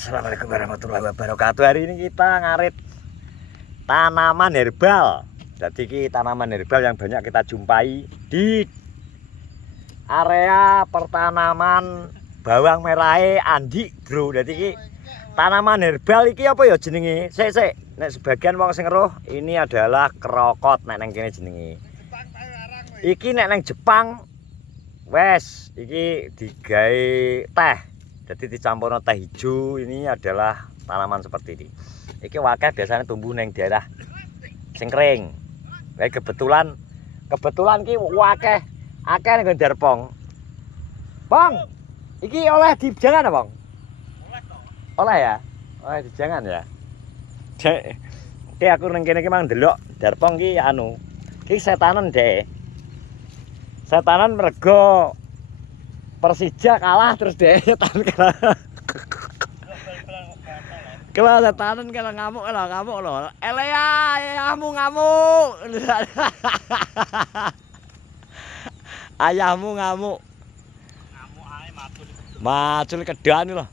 Assalamualaikum warahmatullahi wabarakatuh. Hari ini kita ngarit tanaman herbal. Jadi ini tanaman herbal yang banyak kita jumpai di area pertanaman bawang merah Andi, bro. Jadi ini tanaman herbal iki apa ya jenenge? Sik. Nek sebagian wong sing ngeruh ini adalah krokot nek nang kene jenenge. Iki nek nang Jepang wes iki digawe teh. Jadi dicampurno teh hijau. Ini adalah tanaman seperti ini. Iki wakeh biasanya tumbuh neng daerah sing kering. Kebetulan ki wakeh akeh ning Darpong. Bang, iki oleh dijangan apa, Bang? Oleh to. Oleh ya? Oleh dijangan ya. Oke, aku nang kene iki mang ndelok Darpong ki anu. Ki setanan deh. Setanan mergo Persija kalah terus deh setan kalah. Kalau setanan kalau ngamuk loh. Elea ngamuk. Ayahmu ngamuk. Ngamuk ae macul kedan loh.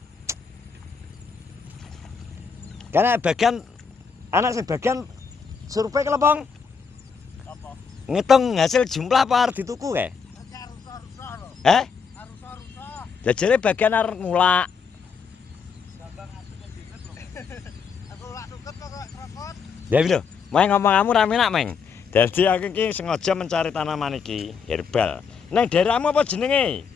Karena bagian anak sebagian survei kelepong. Apa? Ngitung hasil jumlah apa dituku kae? Jajare bagian arep ngulak. Aku lak tuket kok krokot. Ya lho, main ngomong kamu rame nak, Meng. Jadi aku iki sengaja mencari tanaman iki herbal. Nang daerahmu apa jenenge?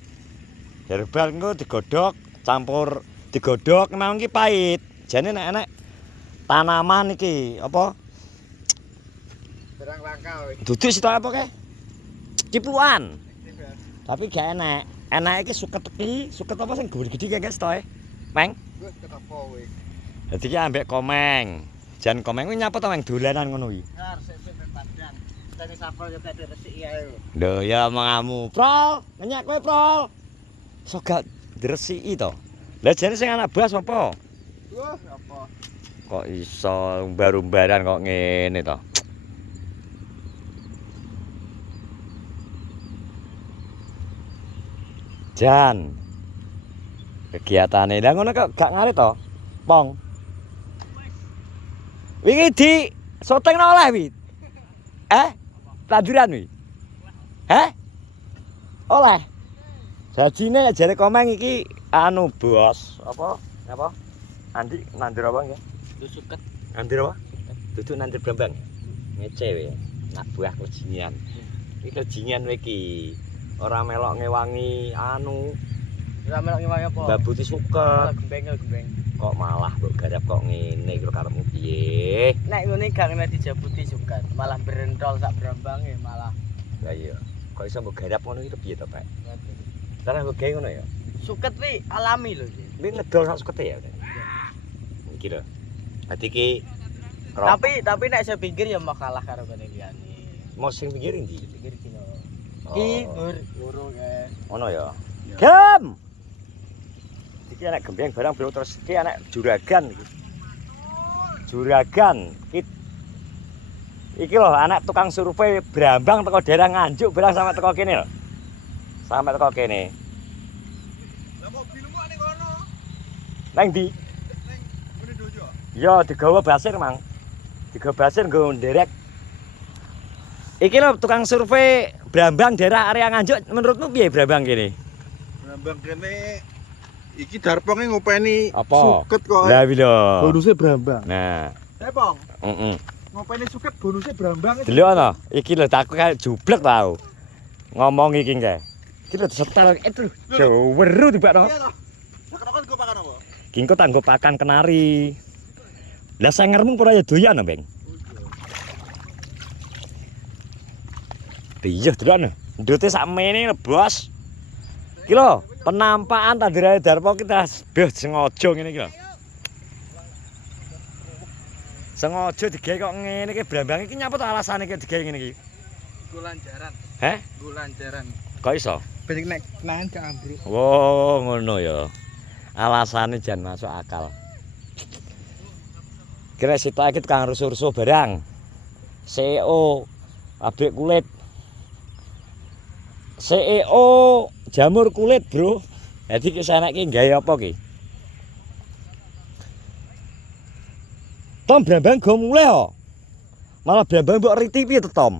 Herbal engko digodhog, campur digodhog memang iki pahit. Jane nek enek tanaman iki apa? Barang langka iki. Dudu sitok apa kae? Cipluan. Tapi gak enak. Enak iki suket apa sing gede-gede kayak setoe. Meng. Wis ketapa kowe. Dadi ki ambek komeng. Jan komeng kuwi nyapa to Meng dolanan ngono kuwi. Ya resik padang. Dene sapel yo tak diresiki ae. Lho ya mengamu. Prol, ngenyek kowe Prol. Sok gak diresiki to. Lah jane sing anak bas apa? Wah, apa? Kok iso umbar-umbaran kok ngene to. Jan kegiatane lha ngono kok gak ngarit to Pong wingi di syuting oleh wi tanduran wi oleh jajine jare komeng iki anu bos apa Andi nandur apa ya suket nandur apa duduk nandur brambang ngece we nak buah kejingan iki kejingan iki ora melok ngewangi anu. Ora melok ngewangi apa? Babuti suket. Gembeng. Kok malah mbok garap kok ngene iki lho karepmu piye? Nek ngene gak kena dijabuti suket, malah berentol sak brambange malah. Lah iya. Kok iso mbok garap ngono iki piye to, Pak? Cara mbok gawe ngono ya? Suket kuwi alami lho iki. Kuwi ngedol sak sukete ya. Iki lho. Dadi iki tapi nek saya pikir ya makalah karo kene liyane. Mau sing pikir ndi? Pikir kino. Ki guru kae. Ono ya. Gem. Iki anak gembeng barang bro terus iki anak juragan iki. Juragan. Iki lho anak tukang survei Brambang teko daerah Nganjuk barang sampe teko kene lho. Sampe teko kene. Lah mobilmu ning kono. Nang ndi? Ning ngene dojo. Ya digawa basir, Mang. Digawa basir nggo nderek. Iki lho tukang survei Brambang daerah area Nganjuk menurutmu piye Brambang kene? Brambang kene iki Darponge ngopeni suket kok. Lah iki lho. Bonuse Brambang. Nah. Pong. Heeh. Ngopeni suket bonuse Brambang. Delok ana. Iki lho aku kaya jublek tau. Ngomong iki kae. Iki lho setel itu weru tibakno. Iya to. Lah kok pakan apa? Ki engko tak nggo pakan kenari. Lah sengermu ora ya doyan, Bang. Iya, delokno. Ndute sakmene bos. Iki lho, penampakan tanduran Darpo kita sengaja ngene iki lho. Sengaja digawe kok ngene iki Brambang iki nyapa to alasane iki digawe ngene iki? Gulanjaran. Gulanjaran. Kok iso? Ben nek kenangan gak ambruk. Oh, ngono ya. Alasane jan masuk akal. Kira sitok iki tukang rusuh-rusuh barang. CEO pabrik kulit. CEO jamur kulit, bro. Jadi kesana ki gawe apa ki? Tom brambang go mulai kok. Malah brambang mbok riti piye to Tom?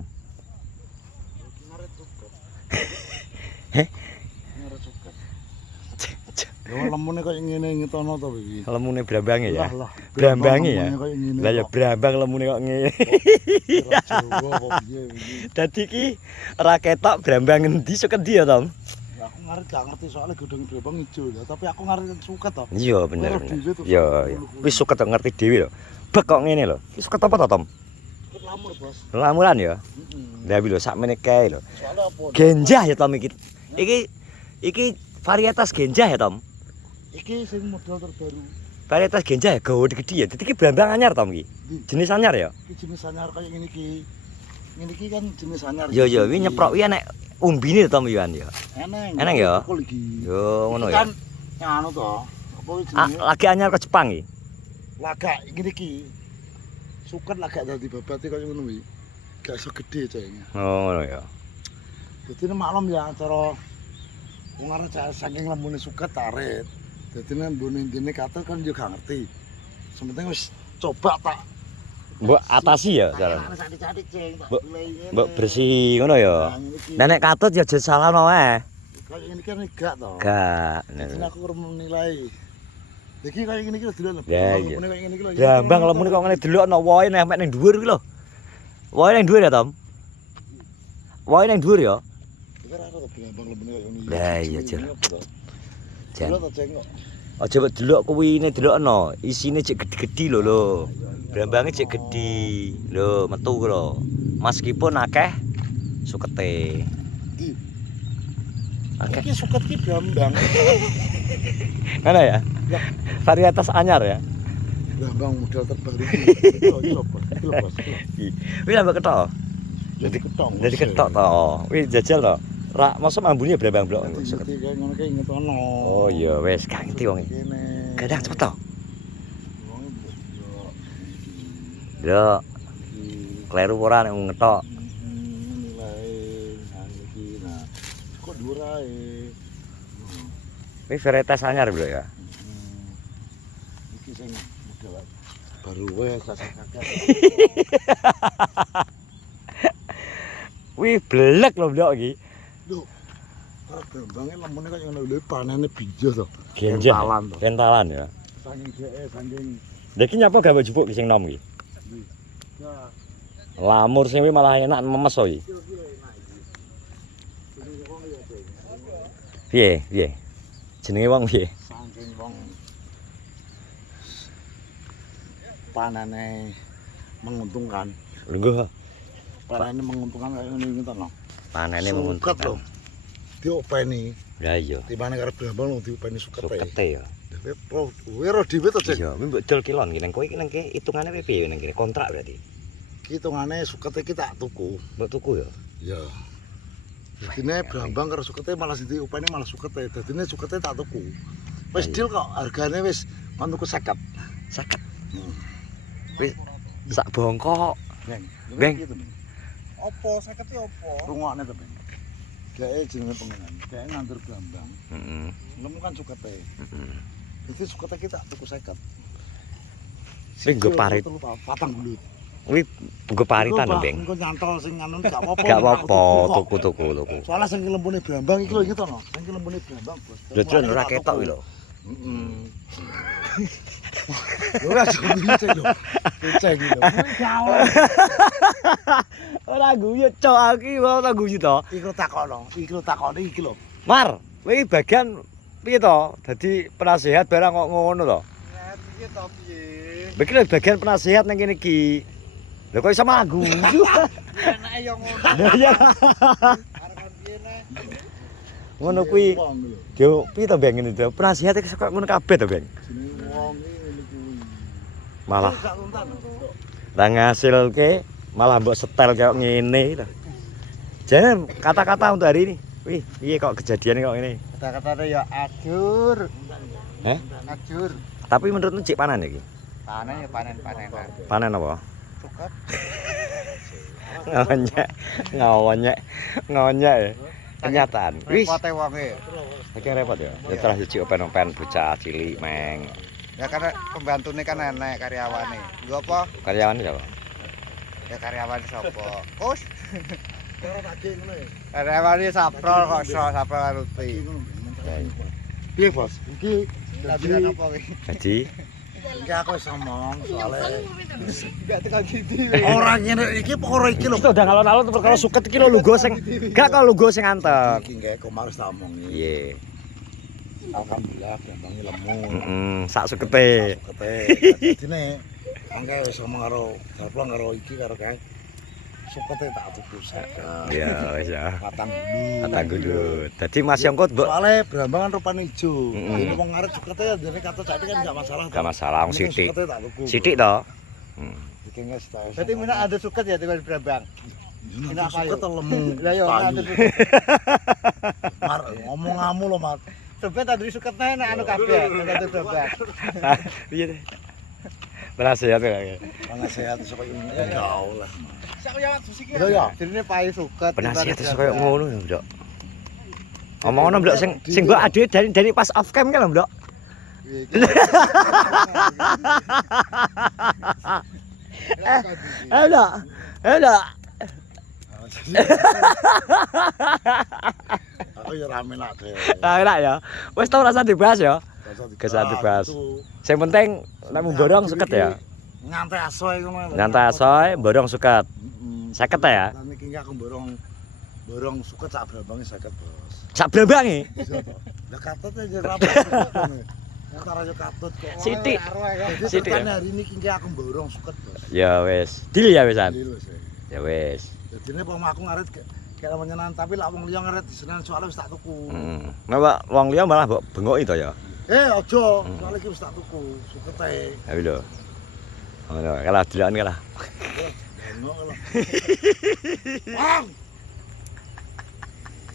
Heh. Yo lemune koyo ngene ngetono to iki. Lemune brambange ya. Lah, Brambange ya. Lah ya kok. brambang lemune kok ngene. Jawa kok piye iki. Dadi iki ora ketok brambang endi suket ndi ya Tom? Ya, aku ngarep gak ngerti soalnya godhong brambang ijo ya, tapi aku ngarep suket to. Iya bener. Ora dhewe to. Ya wis suket kok ngerti dhewe lho. Bek kok ngene lho. Iki suket apa to Tom? Suket lamur, Bos. Lamuran ya. Heeh. Lah lho sakmene kae lho. Soalnya apa? Genjah ya Tom iki. Iki varietas genjah ya Tom. Iki sing model terbaru. Varietas genjah ya gede ya. Dadi iki brambang anyar Tom iki. Jenis anyar ya. Iki jenis anyar kayak ngene iki. Ngene iki kan jenis anyar. Yo yo wi nyeprok wi enek umbine Tom Iwan ya. Enak ya? Kok iki. Yo ngono Iki ya. Kan anu to. Apa iki Ah, jenenge? lagi anyar ke Jepang iki. Lagak ngene iki. Suket lagak dadi babate kaya ngono kuwi. Gak iso gede cahine. Oh ngono ya. Dadi maklum ya cara wong arep saking lembune suket tarit. Dadi nembune intine katon kan yo gak ngerti. Sementing wis coba tak Mbok atasi ya cara. Cantik-cantik ceng. Mbok bersih ngono ya. Nah nek katut ya aja salahno wae. Kayak ngene kan gak to. Gak. Jadi aku kurang menilai. Iki kayak ngene iki lho delok. Ya, iya. Lemune kayak ngene iki lho. Brambang lemune kok ngene delokno wohe nek ning dhuwur iki lho. Wohe ning dhuwur ya Tom. Wohe ning dhuwur ya. Iki ora to brambang lemune kayak ngene. Lah, iya, Jar. Jan. Delok to ceng kok. Aja mbok delok kuwine delokno. Isine cek gede-gede lho. Brambange cek gede. Lho, metu ku lho. Meskipun akeh sukete. Iki. Akeh. Iki suket iki brambang. Mana ya? Varietas anyar ya. Brambang model terbaru iki. Iki lho, Bos. Iki lho, Bos. Wis ambek ketok. Jadi ketong. Jadi ketok to. Wis jajal to. Ra masa ambune brambang blok. Seperti kayak ngono kayak ngetono. Oh iya wis gak ngerti wong iki. Kene. Kadang cepet to. Wong yo. Lho, Iki. kleru ora nek ngetok. Nilai iki nah. Kok dhuwur ae. Wis varietas anyar lho ya. Iki sing model baru wae kakek. Wih blek lho blok iki. Lho. Ora brambangé lemune kaya ngono lho panene bijo to. Genjah. Kentalan to. Kentalan ya. Saking dheke saking Lha iki nyapa gawe jupuk ki sing nom iki? ya Lamur sing kuwi malah enak memes to iki. kira-kira enak iki. Jadi wong ya Ceng. Piye? Piye? Jenenge wong piye? Saking wong panane menguntungkan. Lungguh. Panane menguntungkan kaya ngene iki to no. Panene Suket menguntungkan. lho. Diopeni, Lah iya. timbane karo brambang lho diopeni sukete. Sukete ya. Kowe ro dhewe to, Cek. Iya, mbok dol kilon iki nang kowe iki nang kene hitungane piye nang kene kontrak berarti. Hitungane sukete iki tak tuku. Mbok tuku ya. Ya. Dadine brambang karo sukete malah sing diopeni malah sukete. Dadine sukete tak tuku. Wis deal kok, hargane wis kon tuku 50. 50. Wis sak bongkok. Beng. Beng. Opo 50 ki opo? Rungokne to, Beng. Gae jenenge pengenan. Gae nandur brambang. Heeh. Lemu kan sukete. Heeh. Dadi sukete ki tak tuku 50. Wis nggo parit. Patang bulut. Kuwi nggo paritan lho, Beng. Engko nyantol sing anu gak apa-apa. Gak apa-apa, tuku. Soalnya sing lembune brambang iki lho iki to no. Sing lembune brambang, Bos. Lho jan ora ketok iki lho. Heeh. Ora jane cek lho. Cek iki lho. Ora guyu cok aku iki ora guyu to. Iki takono iki lho. Mar, kowe iki bagian piye to? Dadi penasehat barang kok ngono to? Ya piye to piye? Iki lho bagian penasehat nang kene iki. Lho kok iso malah guyu? Enake ya ngono. Lah ya Arepan piye nek? ngono kuwi. Yo piye to Beng ngene to? Penasehat iki kok ngono kabeh to Beng? Jenenge wong ngene kuwi. Malah Gak untan. ra ngasilke malah mbok setel kayak ngene to. Jan kata-kata untuk hari ini. Wih, piye kok kejadian kok ngene? Kata-katane ya ajur. Heh? Ajur. Tapi menurutmu cek panen iki? Panen ya panen-panenan. Panen apa? Suket. Ngonyek ya. Kenyataan. Wis, Repote wonge. iki repot ya. Ya terus siji open-open bocah cilik meng. Ya karena pembantune kan enek karyawane. Nggo apa? Karyawan siapa? Ya karyawan sapa? Kus. Ora tak ki ngono ya. Karyawane saprol kok saprol ruti. Piye, Bos? Iki Labiran apa iki? Jadi iki aku wis ngomong soalnya Enggak tekan Didi. ora ngene iki ora iki lho. itu udah ngalon-alon kalau suket iki lho lugo sing gak kalau lugo sing antep. Iki nggih kemarin tak omongi. Iya. Alhamdulillah bambangi lemu. Sak sukete. Kete. Dadine angke wis ngomong karo Darplang karo iki karo kae. Sukete tak tuku saka. Iya, wis ya. Patang dulu. Kata gudut. Dadi Mas Yongko mbok Soale Brambangan rupane ijo. Mm-mm. Ini wong ngarep sukete ya dene kata cak kan enggak masalah. gak masalah wong sithik. Sukete tak tuku. Sithik to. Iki wis tak. Berarti mina ada suket ya dengan Brambang. Ini apa suket yuk? lemu. Lah yo Payu. ada suket. Mar ngomong ngamu lho, Mat. Sampai tadi suket nek anu kabeh, ada Brambang. Iya deh. Berhasil ya tuh. Penasehat saka ini gaul lah. Sak ya susi Iya ya. Dirine payu suket. Penasihat terus koyo ngono ya, Mbok. Omong-omong Mbok sing mbok aduh dari pas off cam kan lho, Mbok. Ada. Ada. Aku ya rame nak dhewe. Nah, enak ya. Wis tau rasa dibahas ya. Gak dibahas. Sing penting nek borong suket ya. Nyantai asoy ngono. Nyantai asoy, borong suket. 50 ya. Lan iki aku borong suket sak Brambange 50, Bos. Sak blambange. Bisa to. Lah katut aja rapat. Antara yo katut kok. Sithik. Jadi Sithik ya? tekan hari ini iki aku borong suket, Bos. Ya wis. Deal ya wisan. Lho sih. Ya wis. Jadine pom aku ngarit kayak menyenan tapi lak wong liya ngarit disenan soalnya wis tak tuku. Ngapa wong liya malah mbok bengoki to ya. Aja, soalnya iki wis tak tuku sukete. Ya lho. Ngono, kalah delokan kalah. Bengok lho. Bang.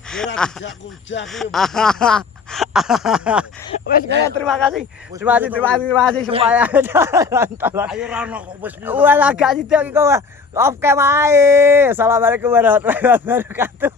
Kira dijak-kujak iki. Wes kaya terima kasih. Terima kasih semuanya. Ayo ra ono kok wis piye. Wah, gak situ iki kok. Off cam ae. Assalamualaikum warahmatullahi wabarakatuh.